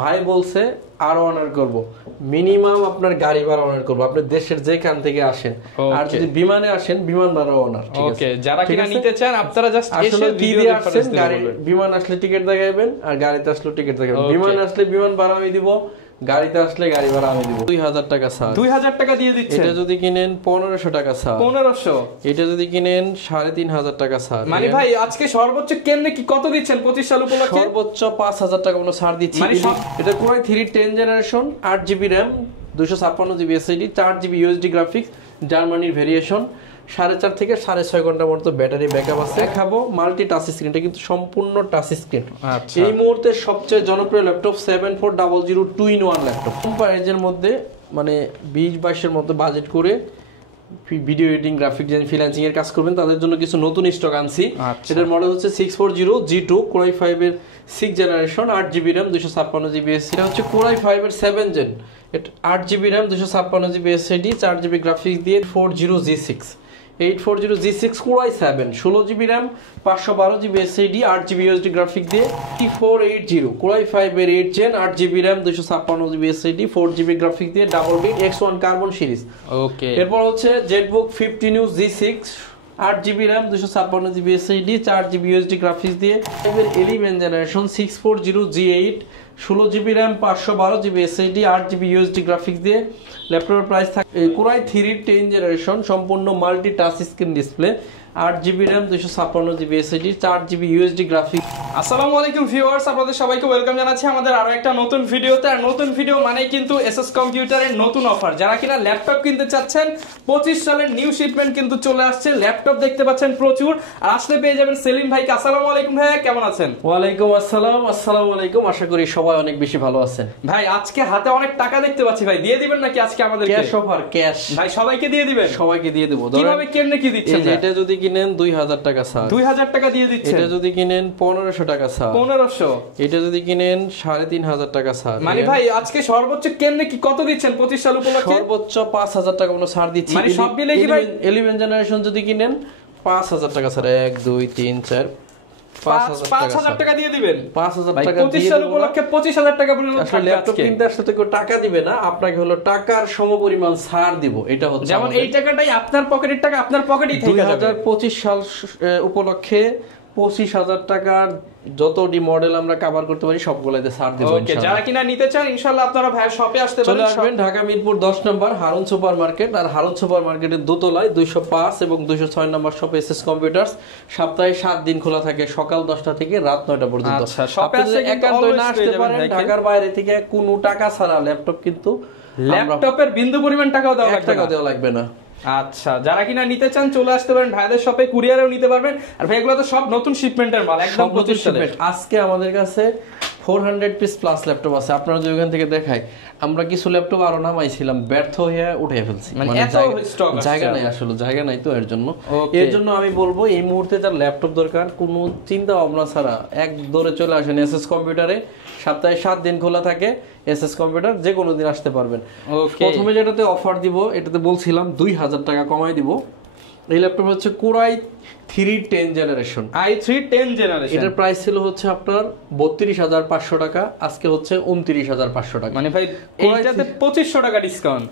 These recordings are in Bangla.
ভাই বলছে আরো অনার করব, মিনিমাম আপনার গাড়ি ভাড়া অনার করব, আপনি দেশের যেখান থেকে আসেন। আর যদি বিমানে আসেন বিমান ভাড়া অনার। ওকে, যারা কিনা নিতে চান আপনারা জাস্ট এসে ভিডিও আসেন, গাড়ি বিমান আসলে টিকিট দেখাবেন, আর গাড়িতে আসলে টিকিট দেখাবেন। বিমান আসলে বিমান ভাড়া আমি দিব, গাড়িতে আসলে গাড়ি ভাড়া আমি দিব। 2000 টাকা স্যার, 2000 টাকা দিয়ে দিচ্ছেন। এটা যদি কিনেন 1500 টাকা স্যার, 1500। এটা যদি কিনেন 3500 টাকা স্যার। মানে ভাই আজকে সর্বোচ্চ কেমনে কি কত দিচ্ছেন 25 সাল উপলক্ষে? সর্বোচ্চ 5000 টাকা কোনো ছাড় দিচ্ছি। এটা core i 3 10 generation, 8GB RAM, 256GB SSD, 4GB USD graphics, জার্মানির ভেরিয়েশন, 4.5 থেকে 6.5 ঘন্টার মতো ব্যাটারি ব্যাকআপ আছে। দেখাবো মাল্টি টাচ স্ক্রিন, এটা কিন্তু সম্পূর্ণ টাচ স্ক্রিন। এই মুহূর্তে সবচেয়ে জনপ্রিয় ল্যাপটপ 7400 2-in-1 ল্যাপটপ। কম প্রাইজের মধ্যে মানে 20-22 এর মতো বাজেট করে video editing, graphic design, freelancing এর কাজ করবেন তাদের জন্য কিছু নতুন স্টক আনছি। এটার মডেল হচ্ছে 640 G2 Core i5 এর 6 generation, 8GB RAM, 256GB SSD। এটা হচ্ছে Core i5 এর 7 gen, 8GB RAM, 256GB SSD, 4GB graphics দিয়ে 40 G6, 840 G6 Core i7, 16GB RAM, 512GB SSD, 8GB USD graphic দিয়ে 480 Core i5 এর 8 gen, 8GB RAM, 256GB SSD, 4GB graphic দিয়ে double bit X1 carbon series. Okay, এরপর হচ্ছে ZBook 15 News G6, 8GB RAM, 256GB SSD, 4GB USD graphics দিয়ে 11 generation, 640 G8, 16GB RAM, 512GB SSD, 8GB USD graphics দিয়ে। ল্যাপটপের প্রাইস থাকে Core i3 10 জেনারেশন, সম্পূর্ণ multi touch screen display, 8GB RAM, 256GB SSD, 4GB USD graphics. আসসালামু আলাইকুম ভিউয়ার্স, আপনাদের সবাইকে ওয়েলকাম জানাচ্ছি আমাদের আরো একটা নতুন ভিডিওতে। আর নতুন ভিডিও মানে কিন্তু এসএস কম্পিউটারের নতুন অফার। যারা কিনা ল্যাপটপ কিনতে চাচ্ছেন, 25 সালের নিউ শিপমেন্ট কিন্তু চলে আসছে। ল্যাপটপ দেখতে পাচ্ছেন প্রচুর, আর আসলে পেয়ে যাবেন সেলিম ভাইকে। আসসালামু আলাইকুম ভাইয়া, কেমন আছেন? ওয়ালাইকুম আসসালাম। আসসালামু আলাইকুম, আশা করি সবাই অনেক বেশি ভালো আছেন। ভাই আজকে হাতে অনেক টাকা দেখতে পাচ্ছি, ভাই দিয়ে দিবেন নাকি আজকে আমাদেরকে? ক্যাশ অফার, ক্যাশ ভাই সবাইকে দিয়ে দিবেন? সবাইকে দিয়ে দেব। কিভাবে কেমনে কি দিচ্ছেন? এটা যদি কিনেন 2000 টাকা স্যার, 2000 টাকা দিয়ে দিচ্ছেন। এটা যদি কিনেন 1500 টাকা স্যার, 1500। এটা যদি কিনেন 3500 টাকা স্যার। মানে ভাই আজকে সর্বোচ্চ কেমনে কি কত দিচ্ছেন 25 সাল উপলক্ষে? সর্বোচ্চ 5000 টাকা কোনো ছাড় দিচ্ছি। মানে সব মিলে কি ভাই 11 জেনারেশন যদি কিনেন 5000 টাকা স্যার, 1 2 3 4 5000 টাকা দিয়ে দিবেন। 5000 টাকা 25 সাল উপলক্ষে 25000 টাকা পর্যন্ত আসলে ল্যাপটপ কিনতে আসলে তো কেউ টাকা দিবে না, আপনাকে হলো টাকার সমপরিমাণ ছাড় দিব। এটা হচ্ছে যেমন এই টাকাটাই আপনার পকেটের টাকা আপনার পকেটেই থেকে যাবে। 2025 সাল উপলক্ষে 25000 টাকার যতটি মডেল আমরা কভার করতে পারি সবগুলোতে ছাড় দেব ইনশাআল্লাহ। ওকে, যারা কিনা নিতে চান ইনশাআল্লাহ আপনারা ভাইয়ের শপে আসতে পারেন। চলে আসবেন ঢাকা মিরপুর 10 নম্বর হারুন সুপার মার্কেট, আর হারুন সুপার মার্কেটের দোতলায় 205 এবং 206 নম্বর শপে এসএস কম্পিউটারস। সপ্তাহে 7 দিন খোলা থাকে, সকাল 10টা থেকে রাত 9টা পর্যন্ত। আচ্ছা, শপে আসলে একান্তই না আসতে পারেন, ঢাকার বাইরে থেকে কোনো টাকা ছাড়া ল্যাপটপ কিন্তু ল্যাপটপের বিন্দু পরিমাণ টাকাও দেওয়া লাগবে না। আচ্ছা, যারা কিনা নিতে চান চলে আসতে পারেন ভাইদের শপে, কুরিয়ারেও নিতে পারবেন। আর ভাই এগুলো তো সব নতুন শিপমেন্টের মাল, একদম নতুন শিপমেন্ট। আজকে আমাদের কাছে 400 পিস প্লাস ল্যাপটপ আছে। আপনারা যদি ওখান থেকে দেখাই, আমরা কিছু ল্যাপটপ আরো নামাইছিলাম, ব্যর্থ হয়ে উঠে ফেলছি। মানে জায়গা নাই, আসলে জায়গা নাই তো এর জন্য আমি বলবো এই মুহূর্তে যার ল্যাপটপ দরকার কোনো চিন্তা ভাবনা ছাড়া এক দৌড়ে চলে আসেন এসএস কম্পিউটারে। সপ্তাহে 7 দিন খোলা থাকে এসএস কম্পিউটার, যে কোনো দিন আসতে পারবেন। প্রথমে যেটাতে অফার দিব, এটাতে বলছিলাম 2000 টাকা কমাই দিব। এই ল্যাপটপ হচ্ছে Core i3 10 generation, i3 10 generation. এটার প্রাইস ছিল হচ্ছে আপনার 32500 টাকা, আজকে হচ্ছে 29500 টাকা। মানে ভাই এইটাতে 2500 টাকা ডিসকাউন্ট।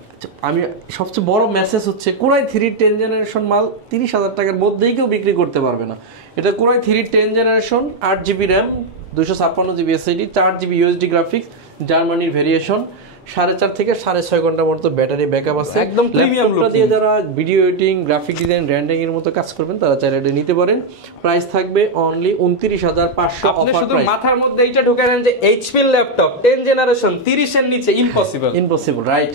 আমি সবচেয়ে বড় মেসেজ হচ্ছে Core i3 10 জেনারেশন মাল 30000 টাকার মধ্যেই কেউ বিক্রি করতে পারবে না। এটা Core i3 10 generation, 8GB RAM, 256GB SSD, 4GB USD graphics, জার্মানির ভেরিয়েশন, 4.5 থেকে 6.5 ঘন্টার মতো ব্যাটারি ব্যাকআপ আছে। একদম প্রিমিয়াম লুক দিয়ে যারা video editing, graphic design, rendering এর মতো কাজ করবেন তারা চাইলে এটা নিতে পারেন। প্রাইস থাকবে অনলি 29500 আপনি শুধু মাথার মধ্যে এইটা ঢুকায় নেন যে এইচপি ল্যাপটপ 10 জেনারেশন 30 এর নিচে ইম্পসিবল, রাইট?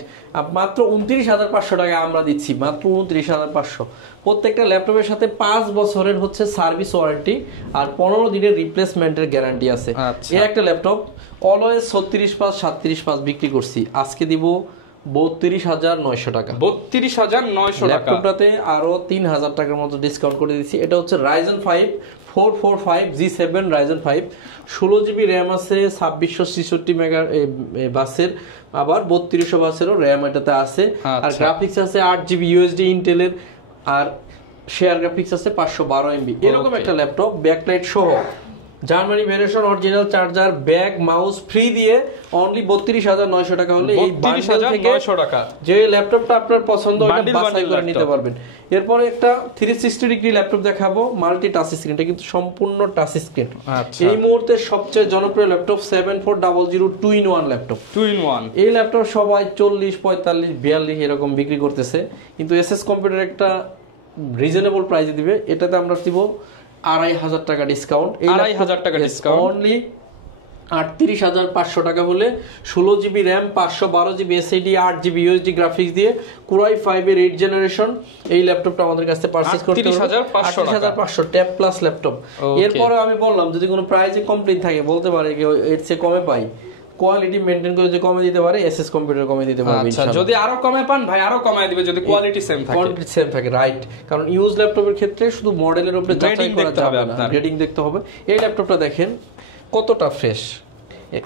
মাত্র 29500 টাকা আমরা দিচ্ছি, মাত্র 29500। প্রত্যেকটা ল্যাপটপের সাথে 5 বছরের হচ্ছে সার্ভিস ওয়ারেন্টি আর 15 দিনের রিপ্লেসমেন্টের গ্যারান্টি আছে। এই একটা ল্যাপটপ অলওয়েজ 36/5 বিক্রি করছি, আজকে দিব 32900 টাকা। 32900 টাকা। ল্যাপটপটাতে আরো 3000 টাকার মতো ডিসকাউন্ট করে দিচ্ছি। এটা হচ্ছে Ryzen 5 445 G7 Ryzen 5, 16GB RAM আছে, 2666 মেগা বাসের, আবার 3200 বাসেরও RAM এটাতে আছে। আর গ্রাফিক্স আছে 8GB USD ইন্টেলের, আর শেয়ার গ্রাফিক্স আছে 512 MB। এরকম একটা ল্যাপটপ ব্যাকলাইট সহ Germany variation original charger bag mouse free দিয়ে অনলি 32,900 টাকা হলে এই বান্ডেল থেকে 32,900 টাকা যে ল্যাপটপটা আপনার পছন্দ ওটা বাছাই করে নিতে পারবেন। এরপরে একটা 360 ডিগ্রি ল্যাপটপ দেখাবো, মাল্টি টাচ স্ক্রিন, এটা কিন্তু সম্পূর্ণ টাচ স্ক্রিন। এই মুহূর্তে সবচেয়ে জনপ্রিয় ল্যাপটপ 7400 2-in-1 ল্যাপটপ। 2-in-1 এই ল্যাপটপ সবাই 40, 45, 42 এরকম বিক্রি করতেছে, কিন্তু এসএস কম্পিউটার একটা রিজনেবল প্রাইসে দিবে। এটাতে আমরা দিব 2,500 টাকা ডিসকাউন্ট। 2,500 টাকা ডিসকাউন্ট অনলি 38,500 টাকা হলে 16 GB RAM, 512 GB SSD, 8 GB USD graphics দিয়ে Core i5 এর 8 জেনারেশন এই ল্যাপটপটা আমাদের কাছে পারচেজ করতে হবে 38,500 ট্যাব প্লাস ল্যাপটপ। এরপরে আমি বললাম যদি কোনো প্রাইসে কমপ্লিট থাকে বলতে পারে যে এর চেয়ে কমে পাই, কোয়ালিটি মেইনটেইন করে যে কমে দিতে পারে এসএস কম্পিউটার কমে দিতে পারবে ইনশাআল্লাহ। যদি আরো কমে পান ভাই আরো কমায় দিবে যদি কোয়ালিটি সেম থাকে, রাইট। কারণ ইউজ ল্যাপটপের ক্ষেত্রে শুধু মডেলের উপরে যাচাই করা যাবে না, রেটিং দেখতে হবে। এই ল্যাপটপটা দেখেন কতটা ফ্রেশ।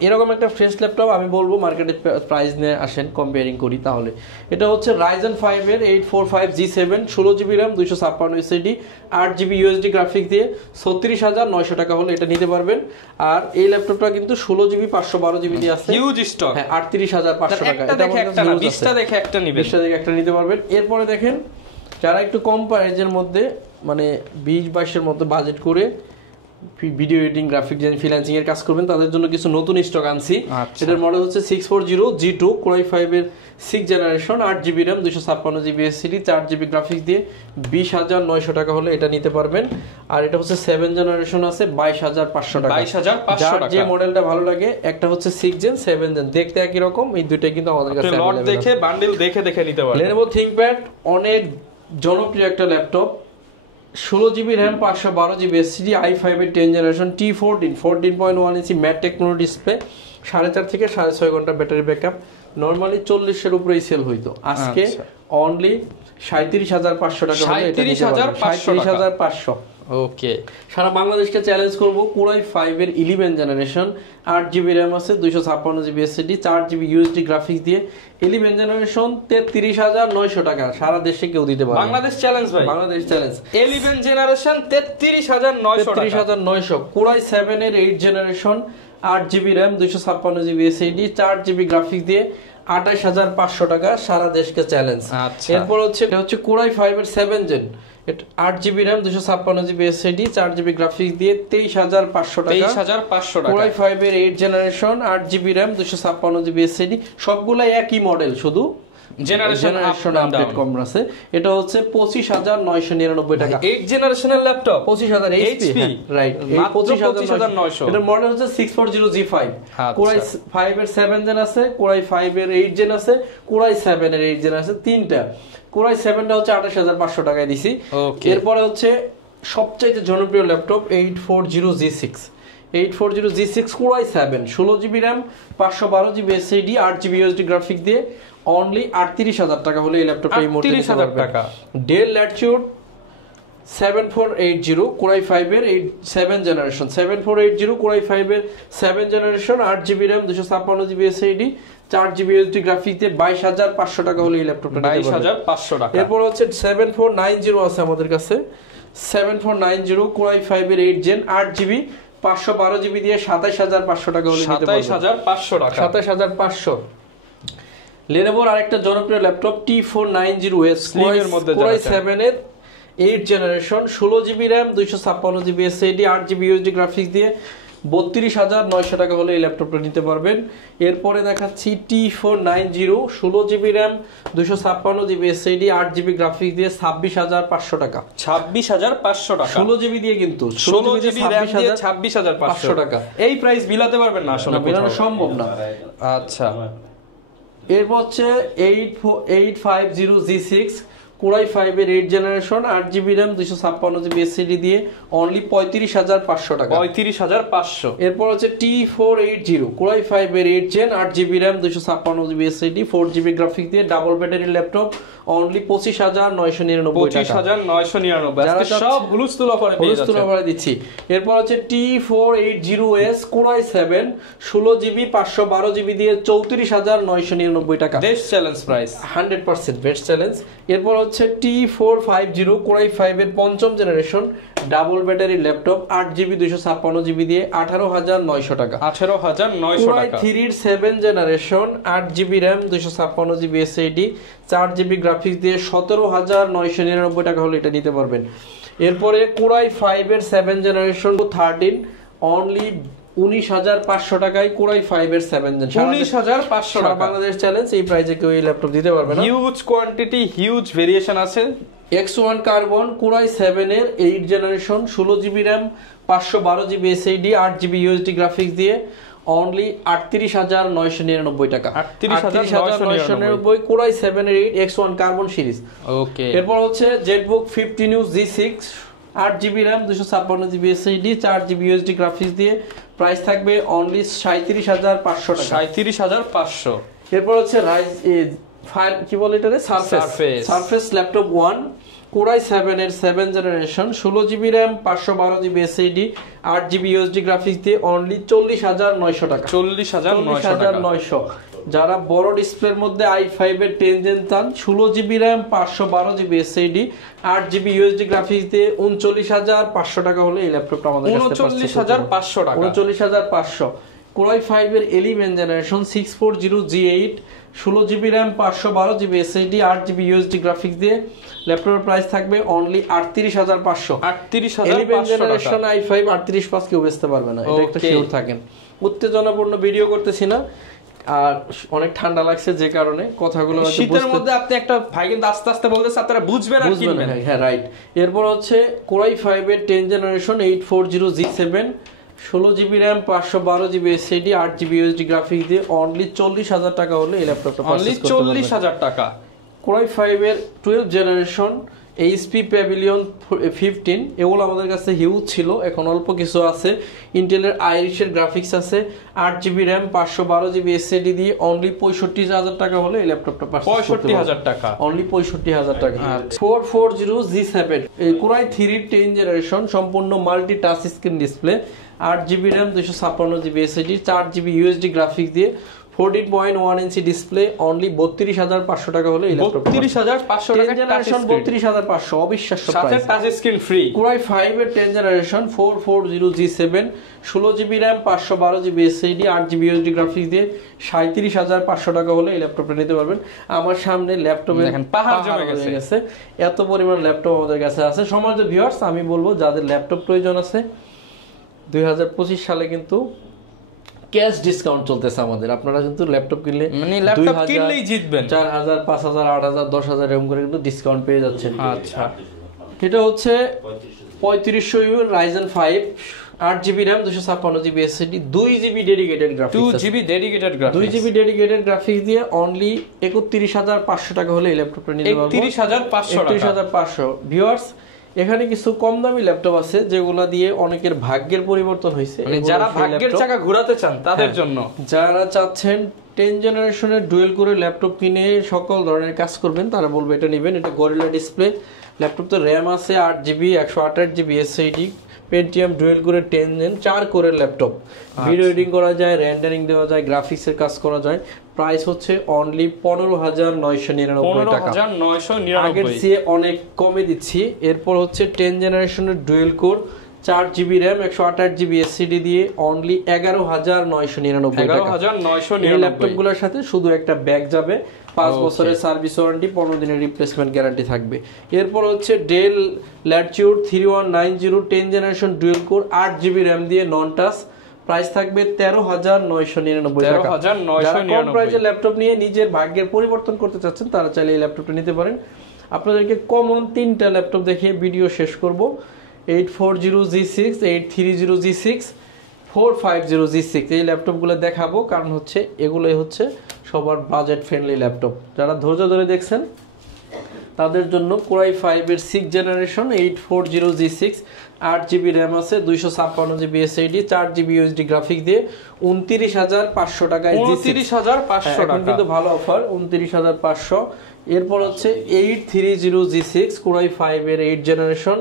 এরকম একটা ফ্রেশ ল্যাপটপ আমি বলবো মার্কেটে প্রাইস নিয়ে আসেন কম্পেয়ারিং করি তাহলে। এটা হচ্ছে Ryzen 5 এর 845G7, 16 GB RAM, 256 SSD, 8 GB USD graphics দিয়ে 36,900 টাকা হলে এটা নিতে পারবেন। আর এই ল্যাপটপটা কিন্তু 16 জিবি 512 জিবি দিয়ে আছে, হিউজ স্টক। হ্যাঁ 38,500 টাকা। এটা দেখে একটা না 20টা দেখে একটা নিবেন, 20টা দেখে একটা নিতে পারবেন। এরপরে দেখেন যারা একটু কম প্রাইসের মধ্যে মানে 20-22 এর মধ্যে বাজেট করে video editing, graphic design, freelancing এর কাজ করবেন তাদের জন্য কিছু নতুন স্টক আনছি। এটার মডেল হচ্ছে 640G2 Core i5 এর 6 generation, 8 GB RAM, 256 GB SSD, 4 GB graphics দিয়ে 20,900 টাকা হলে এটা নিতে পারবেন। আর এটা হচ্ছে 7 জেনারেশন আছে 22,500 টাকা। 22,500 টাকা। যে মডেলটা ভালো লাগে, একটা হচ্ছে 6 জেন 7 জেন, দেখতে একই রকম, এই দুটোই কিন্তু আমাদের কাছে লট দেখে বান্ডেল দেখে নিতে পারবেন। Lenovo ThinkPad অনেক জনপ্রিয় একটা laptop, 16 GB RAM, 512 GB SSD, i5 এর 10 জেনারেশন, T14 14.1 ইঞ্চি ম্যাট টেকনোলজি ডিসপ্লে, 4.5 থেকে 6.5 ঘন্টা ব্যাটারি ব্যাকআপ। নরমালি 40 এর উপরেই সেল হইতো, আজকে অনলি 37,500 টাকা হলে এটা নিতে পারবেন। 37,500। ওকে, সারা বাংলাদেশকে চ্যালেঞ্জ করব। Core i5 এর 11 জেনারেশন, 8 জিবি র্যাম আছে, 256 GB SSD, 4 GB USD graphics দিয়ে 11 জেনারেশন 33,900 টাকা। সারা দেশে কেউ দিতে পারবে, বাংলাদেশ চ্যালেঞ্জ ভাই, বাংলাদেশ চ্যালেঞ্জ। 11 জেনারেশন 33,900 টাকা। 33,900। Core i7 এর 8 generation, 8 GB RAM, 256 GB SSD, 4 GB graphics দিয়ে 28,500 টাকা। সারা দেশকে চ্যালেঞ্জ। এরপর হচ্ছে এটা হচ্ছে Core i5 এর 7 gen, 8 GB RAM, 256 GB SSD, 4 GB graphics দিয়ে 23,500 টাকা। 23,500 টাকা। Core i5 এর 8 generation, 8 GB RAM, 256 GB SSD, সবগুলাই একই মডেল, শুধু জেনারেশন আপডেট কম আছে। এটা হচ্ছে 25,999 টাকা। 8 জেনারেশনের ল্যাপটপ 25,000 HP, রাইট, 25,900। এটার মডেল হচ্ছে 640G5। Core i5 এর 7 জেন আছে, Core i5 এর 8 জেন আছে, Core i7 এর 8 জেন আছে, তিনটা। Core i7টা হচ্ছে 28,500 টাকায় দিছি। এরপরে হচ্ছে সবচাইতে জনপ্রিয় laptop 840G6, 840G6 Core i7, 16 GB RAM, 512 GB SSD, 8 GB USD graphics দিয়ে অনলি 38,000 টাকা হলে এই ল্যাপটপটা এই মুহূর্তে নিতে পারবেন। Dell Latitude 7480 Core i5 এর 7 জেনারেশন, 7480 Core i5 এর 7 generation, 8 GB RAM, 256 GB SSD, 4 GB USD graphics দিয়ে 22,500 টাকা হলে এই ল্যাপটপটা নিতে পারবেন। 22,500 টাকা। এরপর হচ্ছে 7490 আছে আমাদের কাছে, 7490 Core i5 এর 8 জেন, 8 জিবি, 512 জিবি দিয়ে 27,500 টাকা হলে নিতে পারবেন। 27,500 টাকা। 27,500। Lenovo আরেকটা জনপ্রিয় ল্যাপটপ T490S, Core i7 এর 8 generation, 16 GB RAM, 256 GB SSD, 8 GB USD graphics দিয়ে 32,900 টাকা হলে এই ল্যাপটপটা নিতে পারবেন। এরপরে দেখাচ্ছি T490, 16 GB RAM, 256 GB SSD, 8 GB graphics দিয়ে 26,500 টাকা। 26,500 টাকা। 16 জিবি দিয়ে কিন্তু 16 জিবি র্যাম দিয়ে 26,500 টাকা। এই প্রাইস বিলাতে পারবেন না, আসলে বিলানো সম্ভব না। আচ্ছা, এরপর হচ্ছে 850G6 Core i5 এর 8 generation, 8 GB RAM, 256 GB SSD দিয়ে অনলি 35,500 টাকা। 35,500। এরপর হচ্ছে T480 Core i5 এর 8 gen, 8 GB RAM, 256 GB SSD, 4 GB graphics দিয়ে ডাবল ব্যাটারি ল্যাপটপ অনলি 25,999 টাকা। 25,999। আজকে সব হুলস্থুল অফারে পেয়ে যাচ্ছেন, অফারে দিচ্ছি। এরপর হচ্ছে T480S Core i7, 16 GB, 512 GB দিয়ে 34,999 টাকা। Best challenge price, 100% best challenge. এরপর হচ্ছে T450 কোরাই 5 এর পঞ্চম generation double battery laptop 8GB 256GB দিয়ে 18,900 টাকা। 18,900 কোরাই টাকা। 3 এর 7 generation 8GB RAM 256GB SSD 4GB graphics দিয়ে 17,999 টাকা হলে এটা নিতে পারবেন। এরপরে কোরাই 5 এর 7 জেনারেশন 13 অনলি 19,500 টাকায় কোরাই 5 এর 7 জেনারেশন 19,500 টাকা বাংলাদেশ চ্যালেঞ্জ। এই প্রাইসে কেউ এই ল্যাপটপ দিতে পারবে না। হিউজ কোয়ান্টিটি, হিউজ ভেরিয়েশন আছে। X1 কার্বন কোরাই 7 এর 8 generation 16GB RAM 512GB SSD 8GB USD graphics দিয়ে অনলি 38,999 টাকা। 38,999 কোরাই 7 এর 8 X1 কার্বন সিরিজ। ওকে। এরপর হচ্ছে Jetbook 15 news G6 8GB RAM 256GB SSD 4GB USD graphics দিয়ে প্রাইস থাকবে অনলি 37,500 টাকা। 37,500। এরপর হচ্ছে রাইজ ফায়ার কি বলে এটারে সারফেস ল্যাপটপ 1 কোরাই 7 এর 7 generation 16GB RAM 512GB SSD 8GB USD graphics দিয়ে অনলি 40,900 টাকা। 40,900। যারা বড় ডিসপ্লের মধ্যে i5 এর 10 জেন চান 16GB RAM 512GB SSD 8GB USD graphics দিয়ে 39,500 টাকা হলে এই ল্যাপটপটা আমাদের কাছে 39,500 টাকা। 39,500। কোরাই 5 এর 11 generation 640G8 16GB RAM 512GB SSD 8GB USD graphics দিয়ে ল্যাপটপের প্রাইস থাকবে অনলি 38,500। 38,500 জেনারেশন i5 38,500 কেউ বেচতে পারবে না, এটা একটা শিওর থাকেন। উত্তেজনাপূর্ণ ভিডিও করতেছি না, আর অনেক ঠান্ডা লাগছে যে কারণে কথাগুলো শীতের মধ্যে আপনি একটা ভাই কিন্তু আস্তে আস্তে বলতেছে আপনারা বুঝবেন আর কিনবেন। হ্যাঁ রাইট। এরপর হচ্ছে কোরাই 5 এর 10 generation 840G7 16GB RAM 512GB SSD 8GB USD graphics দিয়ে অনলি 40,000 টাকা হলে এই ল্যাপটপটা অনলি 40,000 টাকা। কোরাই 5 এর 12 জেনারেশন HP প্যাভিলিয়ন 15 এগুলো আমাদের কাছে হিউজ ছিল, এখন অল্প কিছু আছে। ইন্টেলের আইরিশের গ্রাফিক্স আছে 8GB RAM 512GB SSD দিয়ে অনলি 65,000 টাকা হলে এই ল্যাপটপটা 65,000 টাকা। অনলি 65,000 টাকা। 440G7 এই কোরাই 3 10 জেনারেশন সম্পূর্ণ multi touch screen display 8GB RAM 256GB SSD 4GB USD graphics দিয়ে 14.1 ইঞ্চি ডিসপ্লে অনলি 32,500 টাকা হলে এই ল্যাপটপ 32,500 টাকা জেনারেশন 32,500 অবিশ্বাস্য প্রাইস। সাথে টাচ স্ক্রিন ফ্রি। কোরাই 5 এর 10 generation 440G7 16GB RAM 512GB SSD 8GB USD graphics দিয়ে 37,500 টাকা হলে এই ল্যাপটপটা নিতে পারবেন। আমার সামনে ল্যাপটপে দেখেন পাহাড় জমে গেছে, এত পরিমাণ ল্যাপটপ আমাদের কাছে আছে। সম্মানিত ভিউয়ার্স, আমি বলবো যাদের ল্যাপটপ প্রয়োজন আছে 2025 সালে কিন্তু ক্যাশ ডিসকাউন্ট চলতেছে আমাদের। আপনারা কিন্তু ল্যাপটপ কিনলে মানে ল্যাপটপ কিনলেই জিতবেন 4,000 5,000 8,000 10,000 এরকম করে কিন্তু ডিসকাউন্ট পেয়ে যাচ্ছেন। আচ্ছা, এটা হচ্ছে 3500U Ryzen 5 8GB RAM 256GB SSD 2GB dedicated graphics 2GB dedicated graphics 2GB dedicated graphics দিয়ে অনলি 31,500 টাকা হলে এই ল্যাপটপটা নিতে পারবেন। 31,500 ভিউয়ার্স, এখানে কিছু কম দামি ল্যাপটপ আছে যেগুলো দিয়ে অনেকের ভাগ্যের পরিবর্তন হয়েছে। যারা ভাগ্যের চাকা ঘোরাতে চান তাদের জন্য, যারা চাচ্ছেন 10 জেনারেশনের ডুয়েল কোরে ল্যাপটপ কিনে সকল ধরনের কাজ করবেন তারা বলবো এটা নেবেন। এটা গরিলা ডিসপ্লে ল্যাপটপ, তো র্যাম আছে 8GB 128GB SSD Pentium dual কোরে 10 জেন 4 কোরের ল্যাপটপ। ভিডিও এডিটিং করা যায়, রেন্ডারিং দেওয়া যায়, গ্রাফিক্সের কাজ করা যায়। প্রাইস হচ্ছে অনলি 15,999 টাকা। 15,999 আগের চেয়ে অনেক কমে দিচ্ছি। এরপর হচ্ছে 10 জেনারেশনের dual core 4GB RAM 128GB SSD দিয়ে অনলি 11,999 টাকা। 11,999 এই ল্যাপটপগুলোর সাথে শুধু একটা ব্যাগ যাবে, 5 বছরের সার্ভিস ওয়ারেন্টি, 15 দিনের রিপ্লেসমেন্ট গ্যারান্টি থাকবে। এরপর হচ্ছে del Latitude 3190 10 generation dual core 8GB RAM দিয়ে নন টাচ, প্রাইস থাকবে 13,999 টাকা। যারা কম প্রাইসে ল্যাপটপ নিয়ে নিজের ভাগ্যের পরিবর্তন করতে চাচ্ছেন তারা চাইলে এই ল্যাপটপটা নিতে পারেন। আপনাদেরকে কমন 3টা ল্যাপটপ দেখিয়ে ভিডিও শেষ করব। 840G6 830G6 450G6 এই ল্যাপটপগুলো দেখাবো, কারণ হচ্ছে এগুলোই হচ্ছে সবার বাজেট ফ্রেন্ডলি ল্যাপটপ। যারা ধৈর্য ধরে দেখছেন তাদের জন্য কোরাই 5 এর 6 জেনারেশন 840G6 8GB র্যাম আছে, 256GB SSD, 4GB USD graphic দিয়ে 29,500 টাকায় দিচ্ছি। 29,500 এখন কিন্তু ভালো অফার, 29,500। এরপর হচ্ছে 830G6 Core i5 এর 8 generation,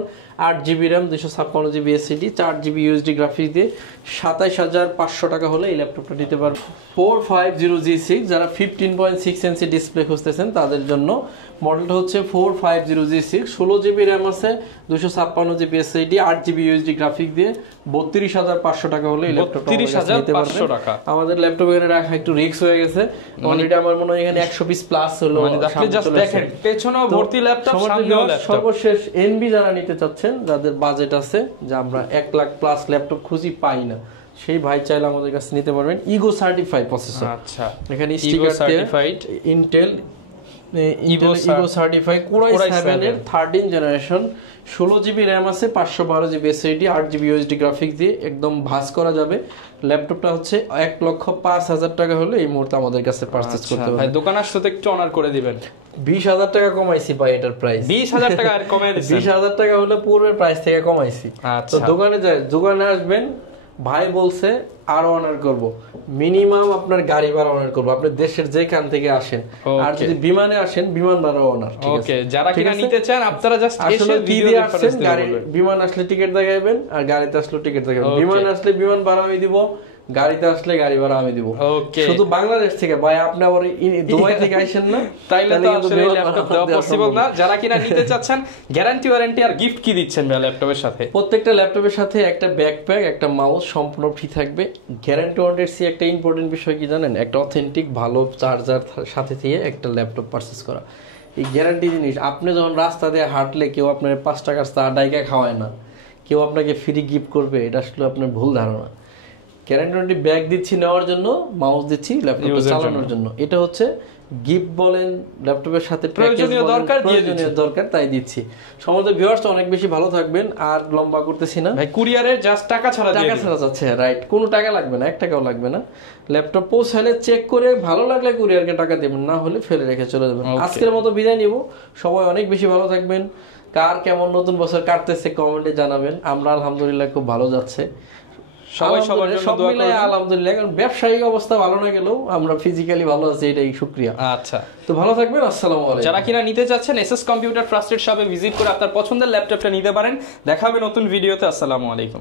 8GB RAM, 256GB SSD, 4GB USD graphics দিয়ে 27,500 টাকা হলে এই ল্যাপটপটা নিতে পারবেন। 450G6 যারা 15.6 ইঞ্চি ডিসপ্লে খুঁজতেছেন তাদের জন্য মডেলটা হচ্ছে 450G6, 16GB র্যাম আছে, 256GB SSD, 8GB USD graphics দিয়ে 32,500 টাকা হলে এই ল্যাপটপটা নিতে পারবেন। আমাদের ল্যাপটপ এখানে রাখা একটু রিস্ক হয়ে গেছে, অলরেডি আমার মনে হয় এখানে 100 পিস প্লাস হলো। মানে জাস্ট দেখেন পেছনেও ভর্তি ল্যাপটপ, সামনেও ল্যাপটপ। সর্বশেষ এনবি যারা নিতে চাচ্ছেন, যাদের বাজেট আছে যে আমরা 1 লাখ প্লাস ল্যাপটপ খুঁজি পাই না, সেই ভাই চাইলে আমাদের কাছে নিতে পারবেন। ইগো সার্টিফাইড প্রসেসর, আচ্ছা এখানে sticker certified Intel ego certified Core i7 এর 13 জেনারেশন, 16GB র্যাম আছে, 512GB SSD, 8GB USD graphics দিয়ে একদম ভাস করা যাবে। ল্যাপটপটা হচ্ছে 1,05,000 টাকা হলে এই মুহূর্তে আমাদের কাছে পারচেজ করতে পারবেন। ভাই দোকান আসতে তো একটু অনার করে দিবেন। 20,000 টাকা কমাইছি ভাই এটার প্রাইস, 20,000 টাকা আর কমায় দিচ্ছেন। 20,000 টাকা হলে পূর্বের প্রাইস থেকে কমাইছি। তো দোকানে আসবেন, ভাই বলছে আরো অনার করব, মিনিমাম আপনার গাড়ি ভাড়া অনার করব, আপনি দেশের যেখান থেকে আসেন। আর যদি বিমানে আসেন, বিমান ভাড়া অনার। ওকে, যারা কিনা নিতে চান আপনারা জাস্ট এসে ভিডিও আসেন, বিমান আসলে টিকিট দেখাবেন, আর গাড়িতে আসলে টিকিট দেখাবেন। বিমান আসলে বিমান ভাড়া আমি দিব, গাড়িতে আসলে গাড়ি ভাড়া আমি দিব। শুধু বাংলাদেশ থেকে ভাই, আপনি আবার দুবাই থেকে আইছেন না, তাইলে তো আসলে ল্যাপটপ দেওয়া পসিবল না। যারা কিনা নিতে চাচ্ছেন, গ্যারান্টি ওয়ারেন্টি আর গিফট কি দিচ্ছেন ভাই ল্যাপটপের সাথে? প্রত্যেকটা ল্যাপটপের সাথে একটা ব্যাকপ্যাক, একটা মাউস সম্পূর্ণ ফ্রি থাকবে। গ্যারান্টি ওয়ারেন্টি একটা ইম্পর্টেন্ট বিষয় কি জানেন, একটা অথেন্টিক ভালো চার্জার সাথে দিয়ে একটা ল্যাপটপ পারচেজ করা। এই গ্যারান্টি জিনিস, আপনি যখন রাস্তা দিয়ে হাঁটলে কেউ আপনার 5 টাকার চা ডাইকা খাওয়ায় না, কেউ আপনাকে ফ্রি গিফট করবে, এটা আসলে আপনার ভুল ধারণা। গ্যারান্টি ব্যাগ দিচ্ছি নেওয়ার জন্য, মাউস দিচ্ছি ল্যাপটপ চালানোর জন্য। এটা হচ্ছে গিফট বলেন, ল্যাপটপের সাথে প্রয়োজনীয় দরকার তাই দিচ্ছি। সমস্ত ভিউয়ার্স অনেক বেশি ভালো থাকবেন, আর লম্বা করতেছি না ভাই। কুরিয়ারে জাস্ট টাকা ছাড়া যাচ্ছে, রাইট, কোনো টাকা লাগবে না, 1 টাকাও লাগবে না। ল্যাপটপ পৌঁছালে চেক করে ভালো লাগলে কুরিয়ারকে টাকা দেবেন, না হলে ফেলে রেখে চলে যাবেন। আজকের মতো বিদায় নিব, সবাই অনেক বেশি ভালো থাকবেন। কার কেমন নতুন বছর কাটতেছে কমেন্টে জানাবেন। আমরা আলহামদুলিল্লাহ খুব ভালো যাচ্ছে, সবাই সবার জন্য দোয়া করবেন আলহামদুলিল্লাহ। কারণ ব্যবসায়িক অবস্থা ভালো না গেলেও আমরা ফিজিক্যালি ভালো আছি, এটাই শুকরিয়া। আচ্ছা, তো ভালো থাকবেন, আসসালামু আলাইকুম। যারা কিনা নিতে চাচ্ছেন, এসএস কম্পিউটার ট্রাস্টেড শপে ভিজিট করে আপনার পছন্দের ল্যাপটপটা নিতে পারেন। দেখা হবে নতুন ভিডিওতে। আসসালামু আলাইকুম।